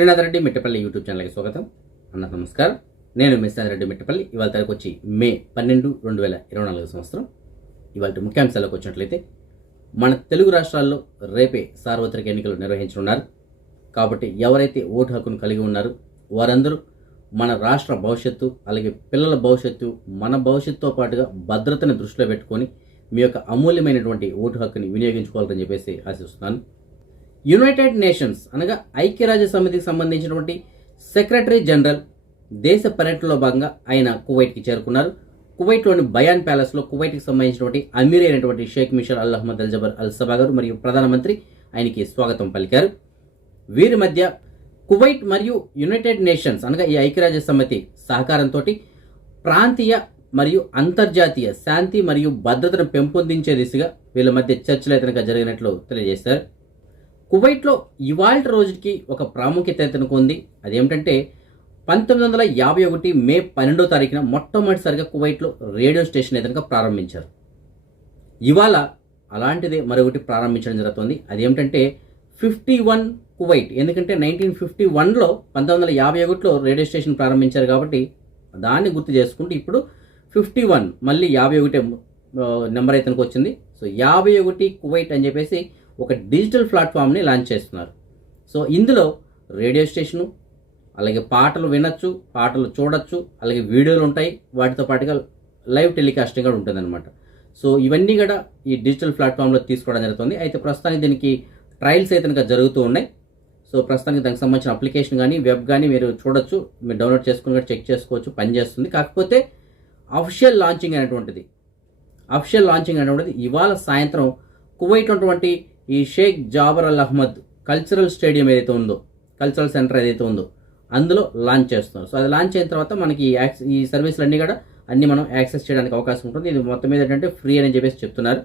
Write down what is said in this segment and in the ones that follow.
Srinath Reddy Mittapalli YouTube ఛానల్కి స్వాగతం. అన్న నమస్కారం. నేను మిస్టర్ రెడ్డి మిట్టపల్లి. ఇవాళ తారీఖు వచ్చి మే పన్నెండు రెండు వేల ఇరవై నాలుగు సంవత్సరం. ఇవాళ ముఖ్యాంశాలకు వచ్చినట్లయితే మన తెలుగు రాష్ట్రాల్లో రేపే సార్వత్రిక ఎన్నికలు నిర్వహించనున్నారు. కాబట్టి ఎవరైతే ఓటు హక్కును కలిగి ఉన్నారో వారందరూ మన రాష్ట్ర భవిష్యత్తు అలాగే పిల్లల భవిష్యత్తు మన భవిష్యత్తుతో పాటుగా భద్రతను దృష్టిలో పెట్టుకొని మీ యొక్క అమూల్యమైనటువంటి ఓటు హక్కుని వినియోగించుకోవాలని చెప్పేసి ఆశిస్తున్నాను. యునైటెడ్ నేషన్స్ అనగా ఐక్యరాజ్య సమితికి సంబంధించినటువంటి సెక్రటరీ జనరల్ దేశ పర్యటనలో భాగంగా ఆయన కువైట్కి చేరుకున్నారు. కువైట్లోని బయాన్ ప్యాలెస్లో కువైట్కి సంబంధించినటువంటి అమీర్ అయినటువంటి Sheikh Mishal Al Ahmad Al Jaber Al Sabah గారు మరియు ప్రధానమంత్రి ఆయనకి స్వాగతం పలికారు. వీరి మధ్య కువైట్ మరియు యునైటెడ్ నేషన్స్ అనగా ఈ ఐక్యరాజ్య సమితి సహకారంతో ప్రాంతీయ మరియు అంతర్జాతీయ శాంతి మరియు భద్రతను పెంపొందించే దిశగా వీళ్ళ మధ్య చర్చలు అయితే జరిగినట్లు తెలియజేశారు. కువైట్లో ఇవాళ రోజుకి ఒక ప్రాముఖ్యత అయితే అదేమిటంటే పంతొమ్మిది వందల యాభై ఒకటి మే పన్నెండో తారీఖున మొట్టమొదటిసారిగా కువైట్లో రేడియో స్టేషన్ అయితే ప్రారంభించారు. ఇవాళ అలాంటిదే మరొకటి ప్రారంభించడం జరుగుతుంది. అదేమిటంటే ఫిఫ్టీ వన్ కువైట్ ఎందుకంటే నైన్టీన్ ఫిఫ్టీ వన్లో పంతొమ్మిది వందల యాభై ఒకటిలో రేడియో స్టేషన్ ప్రారంభించారు కాబట్టి దాన్ని గుర్తు చేసుకుంటూ ఇప్పుడు ఫిఫ్టీ వన్ మళ్ళీ యాభై ఒకటి నెంబర్ అయితే వచ్చింది. సో యాభై ఒకటి కువైట్ అని చెప్పేసి ఒక డిజిటల్ ప్లాట్ఫామ్ని లాంచ్ చేస్తున్నారు. సో ఇందులో రేడియో స్టేషను అలాగే పాటలు వినొచ్చు పాటలు చూడొచ్చు అలాగే వీడియోలు ఉంటాయి. వాటితో పాటుగా లైవ్ టెలికాస్టింగ్ కూడా ఉంటుందన్నమాట. సో ఇవన్నీ కూడా ఈ డిజిటల్ ప్లాట్ఫామ్లో తీసుకోవడం జరుగుతుంది. అయితే ప్రస్తుతానికి దీనికి ట్రయల్స్ అయితే కనుక జరుగుతూ ఉన్నాయి. సో ప్రస్తుతానికి దానికి సంబంధించిన అప్లికేషన్ కానీ వెబ్ కానీ మీరు చూడొచ్చు. మీరు డౌన్లోడ్ చేసుకుని కూడా చెక్ చేసుకోవచ్చు పనిచేస్తుంది కాకపోతే అఫిషియల్ లాంచింగ్ అనేటువంటిది అఫిషియల్ లాంచింగ్ అనేటువంటిది ఇవాళ సాయంత్రం కువైట్ ఉన్నటువంటి ఈ Sheikh Jaber Al Ahmad cultural stadium ఏదైతే ఉందో కల్చరల్ సెంటర్ ఏదైతే ఉందో అందులో లాంచ్ చేస్తున్నారు. సో అది లాంచ్ అయిన తర్వాత మనకి ఈ ఈ సర్వీసులు అన్నీ కూడా అన్నీ మనం యాక్సెస్ చేయడానికి అవకాశం ఉంటుంది. ఇది మొత్తం మీద ఏంటంటే ఫ్రీ అని చెప్పేసి చెప్తున్నారు.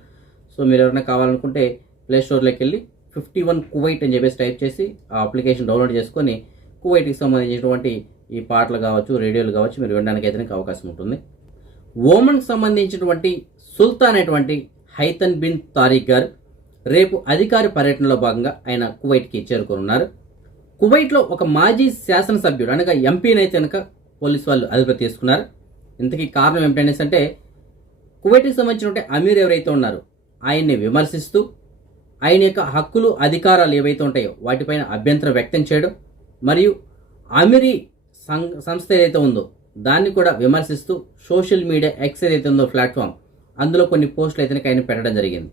సో మీరు ఎవరైనా కావాలనుకుంటే ప్లే స్టోర్లోకి వెళ్ళి ఫిఫ్టీ వన్ కువైట్ అని చెప్పేసి టైప్ చేసి ఆ అప్లికేషన్ డౌన్లోడ్ చేసుకొని కువైట్కి సంబంధించినటువంటి ఈ పాటలు కావచ్చు రేడియోలు కావచ్చు మీరు వినడానికి అయితే అవకాశం ఉంటుంది. ఓమన్కి సంబంధించినటువంటి సుల్తాన్ అనేటువంటి హైతన్ బిన్ తారీఖ్ గారు రేపు అధికారి పర్యటనలో భాగంగా ఆయన కువైట్కి చేరుకోనున్నారు. కువైట్లో ఒక మాజీ శాసనసభ్యుడు అనగా ఎంపీని అయితే కనుక పోలీసు వాళ్ళు అదుపు తీసుకున్నారు. ఇంతకీ కారణం ఏమిటనేసి అంటే కువైట్కి సంబంధించినటువంటి అమీర్ ఎవరైతే ఉన్నారో ఆయన్ని విమర్శిస్తూ ఆయన యొక్క హక్కులు అధికారాలు ఏవైతే ఉంటాయో వాటిపైన అభ్యంతరం వ్యక్తం చేయడం మరియు అమిరి సంస్థ ఏదైతే ఉందో దాన్ని కూడా విమర్శిస్తూ సోషల్ మీడియా ఎక్స్ ఏదైతే ఉందో ప్లాట్ఫామ్ అందులో కొన్ని పోస్టులు అయితే ఆయన పెట్టడం జరిగింది.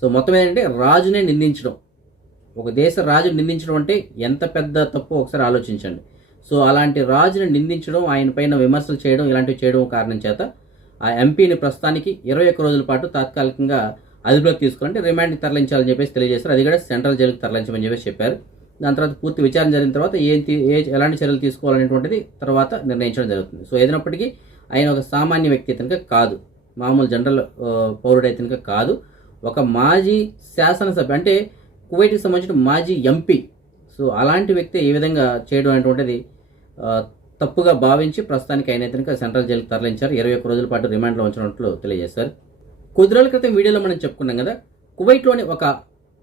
సో మొత్తం ఏంటంటే రాజునే నిందించడం. ఒక దేశ రాజు నిందించడం అంటే ఎంత పెద్ద తప్పు ఒకసారి ఆలోచించండి. సో అలాంటి రాజుని నిందించడం ఆయన పైన విమర్శలు చేయడం ఇలాంటివి చేయడం కారణం చేత ఆ ఎంపీని ప్రస్తుతానికి ఇరవై ఒక్క రోజుల పాటు తాత్కాలికంగా అదుపులోకి తీసుకుని రిమాండ్కి తరలించాలని చెప్పేసి తెలియజేశారు. అది కూడా సెంట్రల్ జైలుకి తరలించమని చెప్పేసి చెప్పారు. దాని తర్వాత పూర్తి విచారణ జరిగిన తర్వాత ఏం ఏ ఎలాంటి చర్యలు తీసుకోవాలనేటువంటిది తర్వాత నిర్ణయించడం జరుగుతుంది. సో ఏదైనప్పటికీ ఆయన ఒక సామాన్య వ్యక్తి కనుక కాదు. మామూలు జనరల్ పౌరుడైతే కనుక కాదు. ఒక మాజీ శాసనసభ్య అంటే కువైట్కి సంబంధించిన మాజీ ఎంపీ. సో అలాంటి వ్యక్తి ఏ విధంగా చేయడం అనేటువంటిది తప్పుగా భావించి ప్రస్తుతానికి ఆయన అయితే సెంట్రల్ జైలుకి తరలించారు. ఇరవై ఒక్క రోజుల పాటు రిమాండ్లో ఉంచినట్లు తెలియజేశారు. కొద్ది రోజుల క్రితం వీడియోలో మనం చెప్పుకున్నాం కదా కువైట్లోని ఒక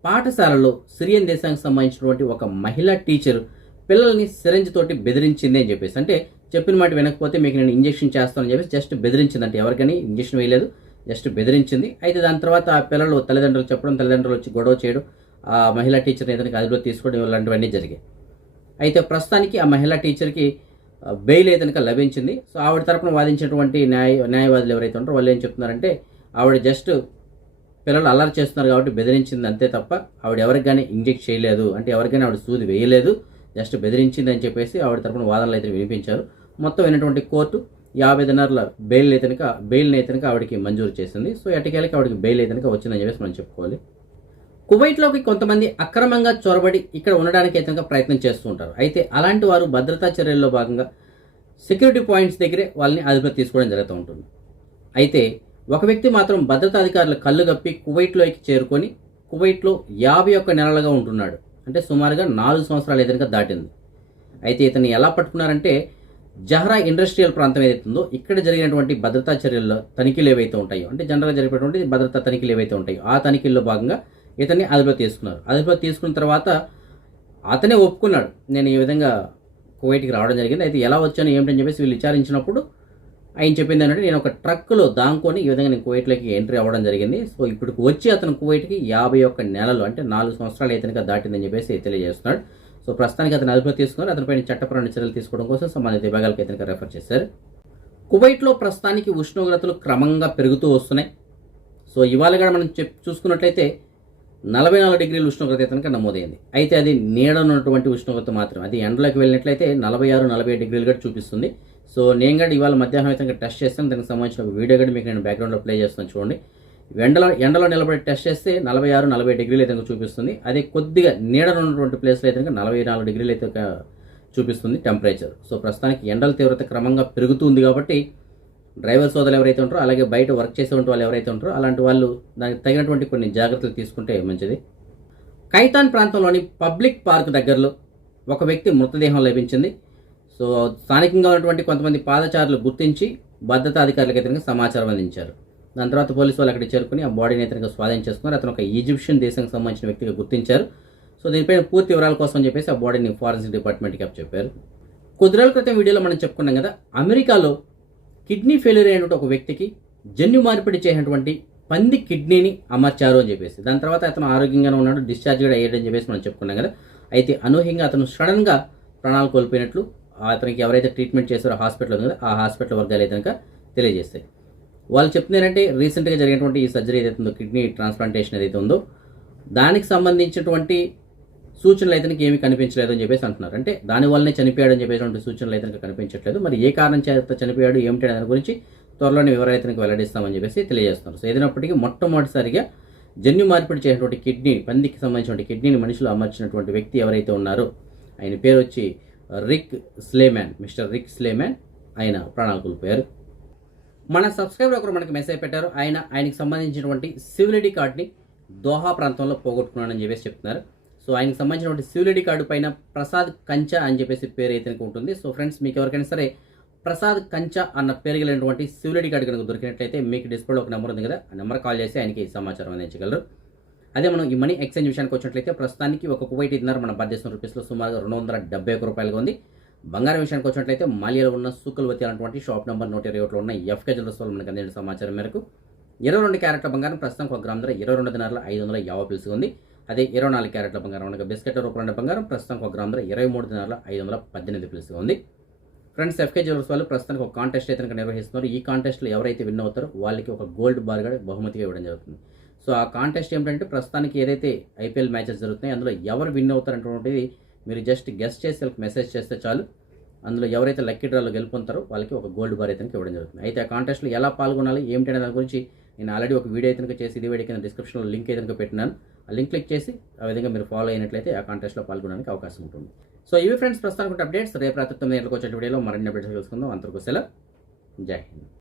పాఠశాలలో సిరియన్ దేశానికి సంబంధించినటువంటి ఒక మహిళా టీచర్ పిల్లల్ని సిరంజ్ తోటి బెదిరించింది అని చెప్పేసి అంటే చెప్పిన మాట వినకపోతే మీకు నేను ఇంజెక్షన్ చేస్తానని చెప్పేసి జస్ట్ బెదిరించింది ఎవరికైనా ఇంజెక్షన్ వేయలేదు. జస్ట్ బెదిరించింది. అయితే దాని తర్వాత ఆ పిల్లలు తల్లిదండ్రులు చెప్పడం తల్లిదండ్రులు వచ్చి గొడవ చేయడం ఆ మహిళా టీచర్ని ఏదైనా అదుపులో తీసుకోవడం ఇలాంటివన్నీ జరిగాయి. అయితే ప్రస్తుతానికి ఆ మహిళా టీచర్కి బెయిల్ అయితే లభించింది. సో ఆవిడ తరపున వాదించినటువంటి న్యాయ న్యాయవాదులు ఎవరైతే ఉంటారో వాళ్ళు ఏం చెప్తున్నారంటే ఆవిడ జస్ట్ పిల్లలు అల్లరి చేస్తున్నారు కాబట్టి బెదిరించింది అంతే తప్ప ఆవిడ ఎవరికి కానీ ఇంజెక్ట్ చేయలేదు. అంటే ఎవరికైనా ఆవిడ సూది వేయలేదు. జస్ట్ బెదిరించింది అని చెప్పేసి ఆవిడ తరపున వాదనలు అయితే వినిపించారు. మొత్తం అయినటువంటి కోర్టు యాభై దినారుల బెయిల్ అయితేనక బెయిల్ అయితేనక ఆవిడకి మంజూరు చేసింది. సో ఎటకేలకి ఆవిడకి బెయిల్ అయితే వచ్చిందని చెప్పేసి మనం చెప్పుకోవాలి. కువైట్లోకి కొంతమంది అక్రమంగా చొరబడి ఇక్కడ ఉండడానికి అయితే ప్రయత్నం చేస్తూ ఉంటారు. అయితే అలాంటి వారు భద్రతా చర్యల్లో భాగంగా సెక్యూరిటీ పాయింట్స్ దగ్గరే వాళ్ళని అదుపులో తీసుకోవడం జరుగుతూ ఉంటుంది. అయితే ఒక వ్యక్తి మాత్రం భద్రతా అధికారులు కళ్ళు గప్పి కువైట్లోకి చేరుకొని కువైట్లో యాభై ఒక్క నెలలుగా ఉంటున్నాడు. అంటే సుమారుగా నాలుగు సంవత్సరాలు ఏదైనా దాటింది. అయితే ఇతన్ని ఎలా పట్టుకున్నారంటే జహ్రా ఇండస్ట్రియల్ ప్రాంతం ఏదైతే ఉందో ఇక్కడ జరిగినటువంటి భద్రతా చర్యల్లో తనిఖీలు ఏవైతే ఉంటాయో అంటే జనరల్గా జరిగేటువంటి భద్రతా తనిఖీలు ఏవైతే ఉంటాయో ఆ తనిఖీల్లో భాగంగా ఇతన్ని అదుపులో తీసుకున్నారు. అదుపులో తీసుకున్న తర్వాత అతనే ఒప్పుకున్నాడు నేను ఈ విధంగా కువైట్కి రావడం జరిగింది అయితే ఎలా వచ్చాను ఏమిటని చెప్పేసి వీళ్ళు విచారించినప్పుడు ఆయన చెప్పింది ఏంటంటే నేను ఒక ట్రక్లో దాంకొని ఈ విధంగా నేను కువైట్లోకి ఎంట్రీ అవ్వడం జరిగింది. సో ఇప్పుడు వచ్చి అతను కువైట్కి యాభై ఒక్క నెలలు అంటే నాలుగు సంవత్సరాలు ఇతనిగా దాటిందని చెప్పేసి తెలియజేస్తున్నాడు. సో ప్రస్తుతానికి అతను అదుపులో తీసుకొని అతనిపైన చట్టపరమైన చర్యలు తీసుకోవడం కోసం సంబంధిత విభాగాలకు ఇతనికి రెఫర్ చేశారు. కువైట్లో ప్రస్తుతానికి ఉష్ణోగ్రతలు క్రమంగా పెరుగుతూ వస్తున్నాయి. సో ఇవాళ కూడా మనం చెప్ చూసుకున్నట్లయితే నలభై నాలుగు డిగ్రీల ఉష్ణోగ్రత ఇతనికి నమోదైంది. అయితే అది నీడనున్నటువంటి ఉష్ణోగ్రత మాత్రం అది ఎండలోకి వెళ్ళినట్లయితే నలభై ఆరు నలభై ఏడు డిగ్రీలు కూడా చూపిస్తుంది. సో నేను కూడా ఇవాళ మధ్యాహ్నం అయితే టెస్ట్ చేస్తాను. దానికి సంబంధించిన ఒక వీడియో కూడా మీకు నేను బ్యాక్గ్రౌండ్లో ప్లే చేస్తాను చూడండి. ఎండలో ఎండలో నిలబడి టెస్ట్ చేస్తే నలభై ఆరు నలభై డిగ్రీలు అయితే చూపిస్తుంది. అదే కొద్దిగా నీడ ఉన్నటువంటి ప్లేస్లో అయితే నలభై నాలుగు డిగ్రీలు అయితే చూపిస్తుంది టెంపరేచర్ సో ప్రస్తుతానికి ఎండల తీవ్రత క్రమంగా పెరుగుతుంది కాబట్టి డ్రైవర్ సోదరులు ఎవరైతే ఉంటారో అలాగే బయట వర్క్ చేసే వాళ్ళు ఎవరైతే ఉంటారో అలాంటి వాళ్ళు దానికి తగినటువంటి కొన్ని జాగ్రత్తలు తీసుకుంటే మంచిది. కైతాన్ ప్రాంతంలోని పబ్లిక్ పార్క్ దగ్గరలో ఒక వ్యక్తి మృతదేహం లభించింది. సో స్థానికంగా ఉన్నటువంటి కొంతమంది పాదచారులు గుర్తించి భద్రతా అధికారులకు అయితే సమాచారం అందించారు. దాని తర్వాత పోలీసు వాళ్ళు అక్కడికి చేరుకుని ఆ బాడీని ఇతనికి స్వాధీనం చేసుకున్నారు. అతను ఒక ఈజిప్షియన్ దేశానికి సంబంధించిన వ్యక్తిగా గుర్తించారు. సో దీనిపైన పూర్తి వివరాల కోసం చెప్పేసి ఆ బాడీని ఫారెన్సిక్ డిపార్ట్మెంట్కి అప్ చెప్పారు. కొద్ది రోజుల క్రితం వీడియోలో మనం చెప్పుకున్నాం కదా అమెరికాలో కిడ్నీ ఫెయిల్యూర్ అయినటువంటి ఒక వ్యక్తికి జన్యు మార్పిడి చేసినటువంటి పంది కిడ్నీని అమర్చారు అని చెప్పేసి. దాని తర్వాత అతను ఆరోగ్యంగానే ఉన్నాడు డిశ్చార్జ్ కూడా అయ్యాడని చెప్పేసి మనం చెప్పుకున్నాం కదా. అయితే అనూహ్యంగా అతను సడన్గా ప్రాణాలు కోల్పోయినట్లు అతనికి ఎవరైతే ట్రీట్మెంట్ చేశారో హాస్పిటల్ ఉంది కదా ఆ హాస్పిటల్ వర్గాలు అయితే కనుక తెలియజేస్తాయి. వాళ్ళు చెప్తుంది ఏంటంటే రీసెంట్గా జరిగినటువంటి ఈ సర్జరీ ఏదైతే ఉందో కిడ్నీ ట్రాన్స్ప్లాంటేషన్ ఏదైతే ఉందో దానికి సంబంధించినటువంటి సూచనలు అయితే ఏమీ కనిపించలేదు అని చెప్పేసి అంటున్నారు. అంటే దాని వల్లనే చనిపోయాడు అని చెప్పేటువంటి సూచనలు అయితే కనిపించట్లేదు. మరి ఏ కారణం చేత చనిపోయాడు ఏమిటి దాని గురించి త్వరలోనే వివరాలు వెల్లడిస్తామని చెప్పేసి తెలియజేస్తున్నారు. సో ఏదైనప్పటికీ మొట్టమొదటిసారిగా జన్యు మార్పిడి చేసినటువంటి కిడ్నీ పందికి సంబంధించిన కిడ్నీని మనుషులు అమర్చినటువంటి వ్యక్తి ఎవరైతే ఉన్నారో ఆయన పేరు వచ్చి రిక్ స్లేమ్యాన్ మిస్టర్ రిక్ స్లేమ్యాన్ ఆయన ప్రాణాలు కోల్పోయారు. మన సబ్స్క్రైబర్ ఒకరు మనకి మెసేజ్ పెట్టారు. ఆయన ఆయనకి సంబంధించినటువంటి సివిలిటీ కార్డ్ని దోహా ప్రాంతంలో పోగొట్టుకున్నాడని చెప్పేసి చెప్తున్నారు. సో ఆయనకు సంబంధించినటువంటి సివిలిటీ కార్డు పైన ప్రసాద్ కంచా అని చెప్పేసి పేరు అయితే ఉంటుంది. సో ఫ్రెండ్స్ మీకు ఎవరికైనా సరే ప్రసాద్ కంచా అన్న పేరు కలిగినటువంటి సివిలిటీ కార్డు కనుక దొరికినట్లయితే మీకు డిస్ప్లేలో ఒక నెంబర్ ఉంది కదా ఆ నెంబర్ కాల్ చేసి ఆయనకి సమాచారం అందించగలరు. అదే మనం ఈ మనీ ఎక్స్చేంజ్ విషయానికి వచ్చినట్లయితే ప్రస్తుతానికి ఒక కువైట్ ఇన్నర మన భారతదేశం రూపీస్లో సుమారుగా రెండు వందల డెబ్బై ఒక రూపాయలుగా ఉంది. బంగారం విషయానికి వచ్చినట్లయితే మాలియాలో ఉన్న సుకల్వతి అనేటువంటి షాప్ నెంబర్ నూట ఇరవై ఒకటిలో ఉన్న ఎఫ్కే జ్యువెల్స్ వాళ్ళు మనకు అందించిన సమాచారం మేరకు ఇరవై రెండు క్యారెట్ల బంగారం ప్రస్తుతం ఒక గ్రామ ధర ఇరవై రెండు దినాల ఐదు వందల యాభై పిలుసు ఉంది. అదే ఇరవై నాలుగు క్యారెట్ల బంగారం అనగా బిస్కెట్ రూపంలో బంగారం ప్రస్తుతం ఒక గ్రామ ధర ఇరవై మూడు దినాల ఐదు వందల పద్దెనిమిది పిలుసు ఉంది. ఫ్రెండ్స్ ఎఫ్కే జ్యువెల్స్ వాళ్ళు ప్రస్తుతానికి ఒక కాంటెస్ట్ అయితే కనుక నిర్వహిస్తున్నారు. ఈ కాంటెస్ట్లో ఎవరైతే విన్ అవుతారో వాళ్ళకి ఒక గోల్డ్ బార్ కూడా బహుమతిగా ఇవ్వడం జరుగుతుంది. సో ఆ కాంటెస్ట్ ఏమిటంటే ప్రస్తుతానికి ఏదైతే ఐపీఎల్ మ్యాచెస్ జరుగుతున్నాయి అందులో ఎవరు విన్ అవుతారనేటువంటిది మీరు జస్ట్ గెస్ట్ చేసి వాళ్ళకి మెసేజ్ చేస్తే చాలు. అందులో ఎవరైతే లక్కీ డ్రాలో గెలుపొంతారో వాళ్ళకి ఒక గోల్డ్ బార్ అయితే ఇవ్వడం జరుగుతుంది. అయితే ఆ కాంటెస్ట్లో ఎలా పాల్గొనాలి ఏమిటి అనే దాని గురించి నేను ఆల్రెడీ ఒక వీడియో అయితే చేసి ఇది వీడియో కింద డిస్క్రిప్షన్లో లింక్ అయితే పెట్టినాను. ఆ లింక్ క్లిక్ చేసి ఆ విధంగా మీరు ఫాలో అయినట్లయితే ఆ కాంటెస్ట్లో పాల్గొనడానికి అవకాశం ఉంటుంది. సో ఇవి ఫ్రెండ్స్ ప్రస్తుతానికి అప్డేట్స్ రేపు రాత్రి తొమ్మిది గంటలకు వచ్చే వీడియోలో మరిన్ని అప్డేట్స్ తెలుసుకుందాం. అంతకు సెలవు. జై హింద్.